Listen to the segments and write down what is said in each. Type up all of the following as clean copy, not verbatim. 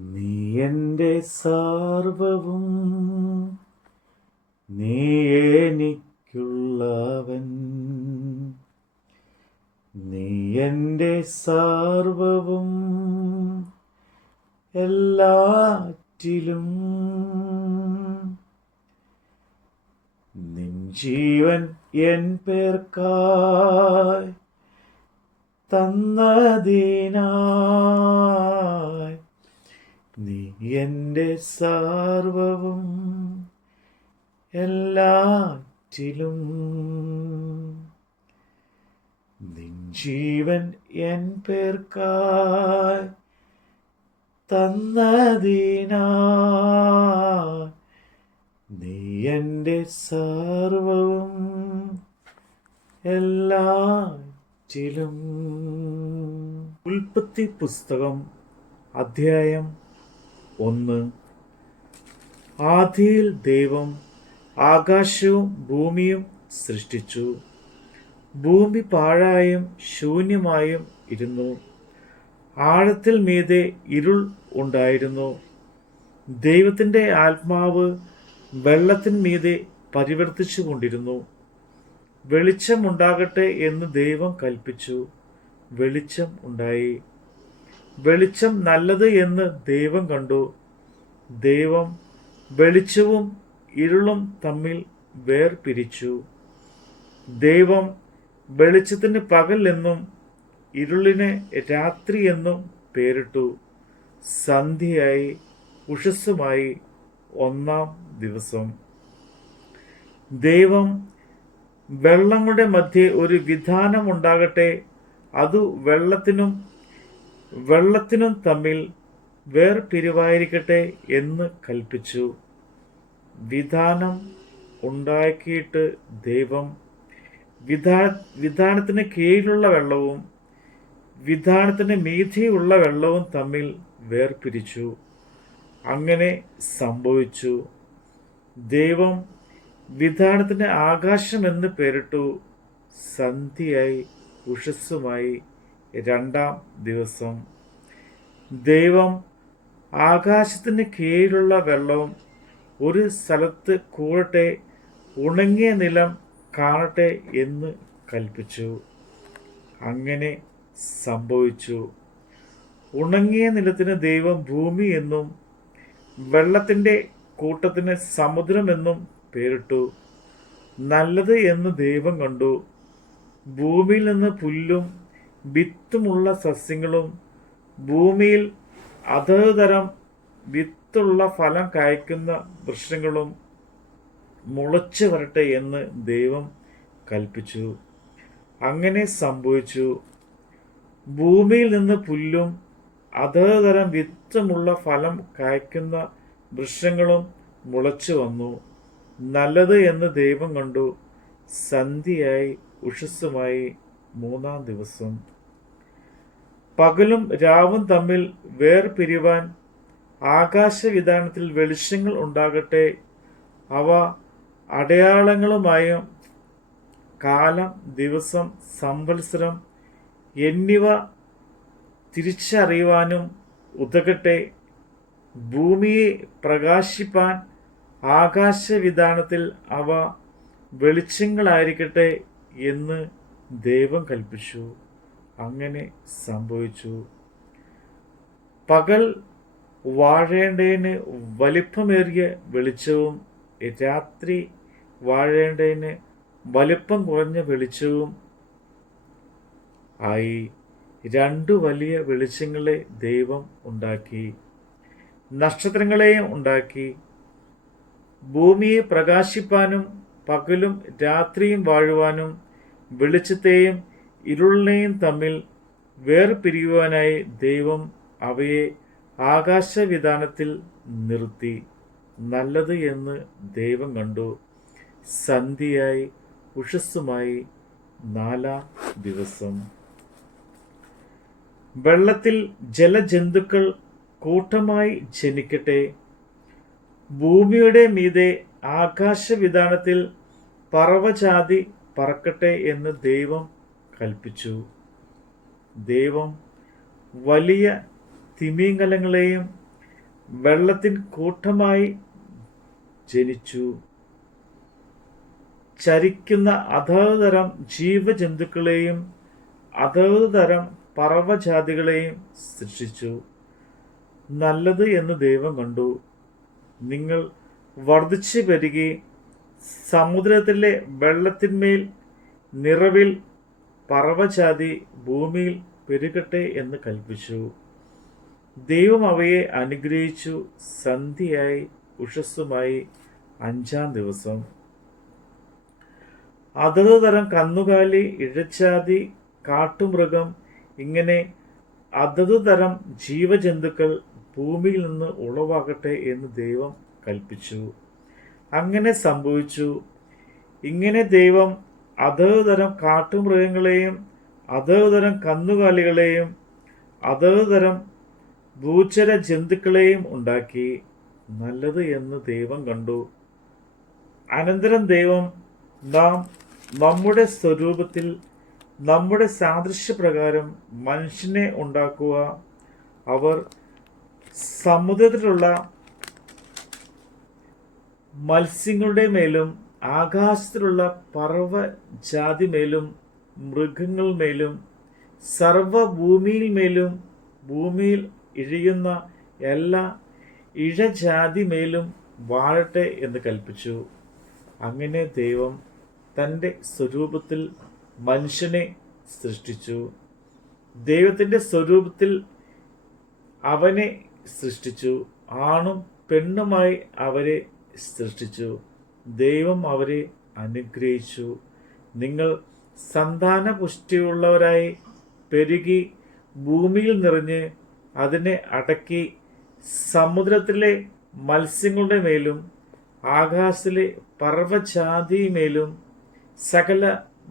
നീ എൻ്റെ സർവവും, നീ എനിക്കുള്ളവൻ. നീ എൻ്റെ സർവവും, എല്ലാറ്റിലും നിൻ ജീവൻ എൻ പേർക്കായി തന്നതിനായി. നീ എൻ്റെ സർവവും, എല്ലാറ്റിലും നിൻ ജീവൻ എൻ പേർക്കായി തന്നതിനായി. നീ എൻ്റെ സർവവും, എല്ലാറ്റിലും. ഉൽപ്പത്തി പുസ്തകം അധ്യായം 1. ആദിയിൽ ദൈവം ആകാശവും ഭൂമിയും സൃഷ്ടിച്ചു. ഭൂമി പാഴായും ശൂന്യമായും ഇരുന്നു. ആഴത്തിൽ മീതെ ഇരുൾ ഉണ്ടായിരുന്നു. ദൈവത്തിൻ്റെ ആത്മാവ് വെള്ളത്തിന്മീതെ പരിവർത്തിച്ചു കൊണ്ടിരുന്നു. വെളിച്ചം ഉണ്ടാകട്ടെ എന്ന് ദൈവം കൽപ്പിച്ചു. വെളിച്ചം ഉണ്ടായി. വെളിച്ചം നല്ലത് എന്ന് ദൈവം കണ്ടു. ദൈവം വെളിച്ചവും ഇരുളും തമ്മിൽ വേർപിരിച്ചു. ദൈവം വെളിച്ചത്തിന് പകൽ എന്നും ഇരുളിന് രാത്രി എന്നും പേരിട്ടു. സന്ധ്യയായി ഉഷസ്സുമായി 1-ാം ദിവസം. ദൈവം വെള്ളങ്ങളുടെ മധ്യേ ഒരു വിധാനം ഉണ്ടാകട്ടെ, അതു വെള്ളത്തിനും തമ്മിൽ വേർപിരിവായിരിക്കട്ടെ എന്ന് കൽപ്പിച്ചു. വിധാനം ഉണ്ടാക്കിയിട്ട് ദൈവം വിധാനത്തിന് കീഴിലുള്ള വെള്ളവും വിധാനത്തിന് മീതെയുള്ള വെള്ളവും തമ്മിൽ വേർപിരിച്ചു. അങ്ങനെ സംഭവിച്ചു. ദൈവം വിധാനത്തിന് ആകാശം എന്ന് പേരിട്ടു. സന്ധ്യയായി ഉഷസ്സുമായി 2-ാം ദിവസം. ദൈവം ആകാശത്തിന് കീഴിലുള്ള വെള്ളവും ഒരു സ്ഥലത്ത് കൂടട്ടെ, ഉണങ്ങിയ നിലം കാണട്ടെ എന്ന് കൽപ്പിച്ചു. അങ്ങനെ സംഭവിച്ചു. ഉണങ്ങിയ നിലത്തിന് ദൈവം ഭൂമി എന്നും വെള്ളത്തിൻ്റെ കൂട്ടത്തിന് സമുദ്രമെന്നും പേരിട്ടു. നല്ലത് എന്ന് ദൈവം കണ്ടു. ഭൂമിയിൽ നിന്ന് പുല്ലും വിത്തുമുള്ള സസ്യങ്ങളും ഭൂമിയിൽ അതത് തരം വിത്തുള്ള ഫലം കായ്ക്കുന്ന വൃക്ഷങ്ങളും മുളച്ചു വരട്ടെ എന്ന് ദൈവം കൽപ്പിച്ചു. അങ്ങനെ സംഭവിച്ചു. ഭൂമിയിൽ നിന്ന് പുല്ലും അതത് തരം വിത്തുമുള്ള ഫലം കായ്ക്കുന്ന വൃക്ഷങ്ങളും മുളച്ചു വന്നു. നല്ലത് എന്ന് ദൈവം കണ്ടു. സന്ധ്യയായി ഉഷസ്സുമായി 3-ാം ദിവസം. പകലും രാവും തമ്മിൽ വേർപിരിവാൻ ആകാശവിധാനത്തിൽ വെളിച്ചങ്ങൾ ഉണ്ടാകട്ടെ. അവ അടയാളങ്ങളുമായും കാലം, ദിവസം, സംവത്സരം എന്നിവ തിരിച്ചറിയുവാനും ഉതകട്ടെ. ഭൂമിയെ പ്രകാശിപ്പാൻ ആകാശവിധാനത്തിൽ അവ വെളിച്ചങ്ങളായിരിക്കട്ടെ എന്ന് ദൈവം കൽപ്പിച്ചു. അങ്ങനെ സംഭവിച്ചു. പകൽ വാഴേണ്ടതിന് വലിപ്പമേറിയ വെളിച്ചവും രാത്രി വാഴേണ്ടതിന് വലിപ്പം കുറഞ്ഞ വെളിച്ചവും ആയി. 2 വലിയ വെളിച്ചങ്ങളെ ദൈവം ഉണ്ടാക്കി. നക്ഷത്രങ്ങളെയും ഉണ്ടാക്കി. ഭൂമിയെ പ്രകാശിപ്പാനും പകലും രാത്രിയും വാഴുവാനും വെളിച്ചത്തെയും ഇരുളിനെയും തമ്മിൽ വേർപിരിയുവാനായി ദൈവം അവയെ ആകാശവിധാനത്തിൽ നിർത്തി. നല്ലത് എന്ന് ദൈവം കണ്ടു. സന്ധ്യയായി ഉഷസ്സുമായി 4-ാം ദിവസം. വെള്ളത്തിൽ ജലജന്തുക്കൾ കൂട്ടമായി ജനിക്കട്ടെ. ഭൂമിയുടെ മീതെ ആകാശവിധാനത്തിൽ പറവജാതി പറക്കട്ടെ എന്ന് ദൈവം കൽപ്പിച്ചു. ദൈവം വലിയ തിമിംഗലങ്ങളെയും വെള്ളത്തിൻ കൂട്ടമായി ജനിച്ചു. ചരിക്കുന്ന അതത് തരം ജീവജന്തുക്കളെയും അതത് തരം പറവജാതികളെയും സൃഷ്ടിച്ചു. നല്ലത് എന്ന് ദൈവം കണ്ടു. നിങ്ങൾ വർദ്ധിച്ചു പെരുകി സമുദ്രത്തിലെ വെള്ളത്തിന്മേൽ നിറവിൽ പറവജാതി ഭൂമിയിൽ പെരുകട്ടെ എന്ന് കൽപ്പിച്ചു. ദൈവം അവയെ അനുഗ്രഹിച്ചു. സന്ധ്യയായി ഉഷസ്സുമായി 5-ാം ദിവസം അതത് തരം കന്നുകാലി, ഇഴച്ചാതി, കാട്ടുമൃഗം, ഇങ്ങനെ അതത് തരം ജീവജന്തുക്കൾ ഭൂമിയിൽ നിന്ന് ഉളവാകട്ടെ എന്ന് ദൈവം കൽപ്പിച്ചു. അങ്ങനെ സംഭവിച്ചു. ഇങ്ങനെ ദൈവം അതത് തരം കാട്ടുമൃഗങ്ങളെയും അതത് തരം കന്നുകാലികളെയും അതത് തരം ഭൂചര ജന്തുക്കളെയും ഉണ്ടാക്കി. നല്ലത് എന്ന് ദൈവം കണ്ടു. അനന്തരം ദൈവം, നാം നമ്മുടെ സ്വരൂപത്തിൽ നമ്മുടെ സാദൃശ്യപ്രകാരം മനുഷ്യനെ ഉണ്ടാക്കുക. അവർ സമുദ്രത്തിലുള്ള മത്സ്യങ്ങളുടെ മേലും ആകാശത്തിലുള്ള പറവജാതി മേലും മൃഗങ്ങൾ മേലും സർവഭൂമിയിൽ മേലും ഭൂമിയിൽ ഇഴയുന്ന എല്ലാ ഇഴജാതി മേലും വാഴട്ടെ എന്ന് കൽപ്പിച്ചു. അങ്ങനെ ദൈവം തൻ്റെ സ്വരൂപത്തിൽ മനുഷ്യനെ സൃഷ്ടിച്ചു. ദൈവത്തിൻ്റെ സ്വരൂപത്തിൽ അവനെ സൃഷ്ടിച്ചു. ആണും പെണ്ണുമായി അവരെ സൃഷ്ടിച്ചു. ദൈവം അവരെ അനുഗ്രഹിച്ചു. നിങ്ങൾ സന്താനപുഷ്ടിയുള്ളവരായി പെരുകി ഭൂമിയിൽ നിറഞ്ഞ് അതിനെ അടക്കി സമുദ്രത്തിലെ മത്സ്യങ്ങളുടെ മേലും ആകാശത്തിലെ പറവജാതിമേലും സകല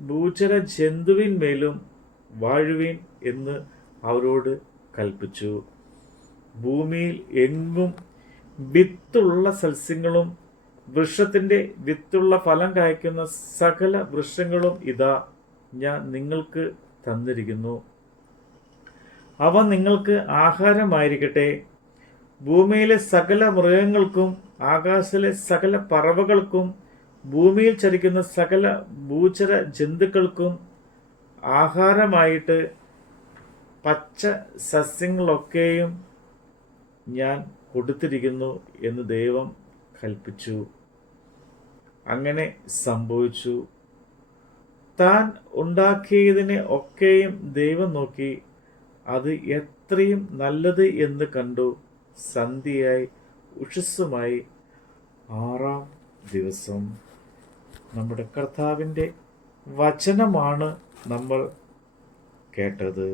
ഭൂചര ജന്തുവിന്മേലും വാഴുവീൻ എന്ന് അവരോട് കൽപ്പിച്ചു. ഭൂമിയിൽ എങ്ങും വിത്തുള്ള സസ്യങ്ങളും വൃക്ഷത്തിൻ്റെ വിത്തുള്ള ഫലം കായ്ക്കുന്ന സകല വൃക്ഷങ്ങളും ഇതാ ഞാൻ നിങ്ങൾക്ക് തന്നിരിക്കുന്നു. അവ നിങ്ങൾക്ക് ആഹാരമായിരിക്കട്ടെ. ഭൂമിയിലെ സകല മൃഗങ്ങൾക്കും ആകാശത്തിലെ സകല പറവകൾക്കും ഭൂമിയിൽ ചരിക്കുന്ന സകല ഭൂചര ജന്തുക്കൾക്കും ആഹാരമായിട്ട് പച്ച സസ്യങ്ങളൊക്കെയും ഞാൻ കൊടുത്തിരിക്കുന്നു എന്ന് ദൈവം കൽപ്പിച്ചു. അങ്ങനെ സംഭവിച്ചു. താൻ ഉണ്ടാക്കിയതിനെ ഒക്കെയും ദൈവം നോക്കി, അത് എത്രയും നല്ലത് എന്ന് കണ്ടു. സന്ധ്യയായി ഉഷസ്സുമായി 6-ാം ദിവസം. നമ്മുടെ കർത്താവിൻ്റെ വചനമാണ് നമ്മൾ കേട്ടത്.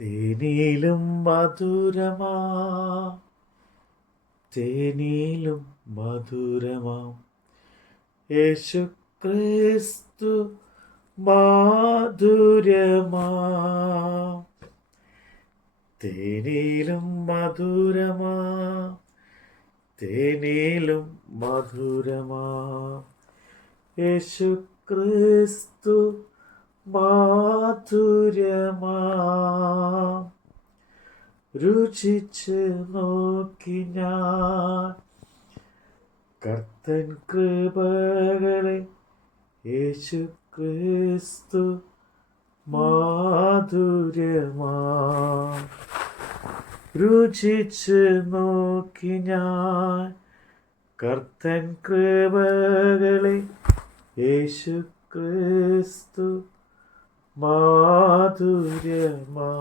തേനിലും മധുരമാ, തേനിലും മധുരമാം യേശു ക്രിസ്തു മാധുര്യമാ. തേനിലും മധുരമാ, തേനിലും മധുരമാ യേശു ക്രിസ്തു മാധുര്യമാ. രുചിച്ച് നോക്കി ഞാൻ കർത്തൻ കൃപകളെ, യേശു ക്രിസ്തു മാധുര്യമാ. രുചിച്ച് നോക്കി ഞാൻ കർത്തൻ കൃപകളെ, യേശു ക്രിസ്തു മാധുര്യമാ.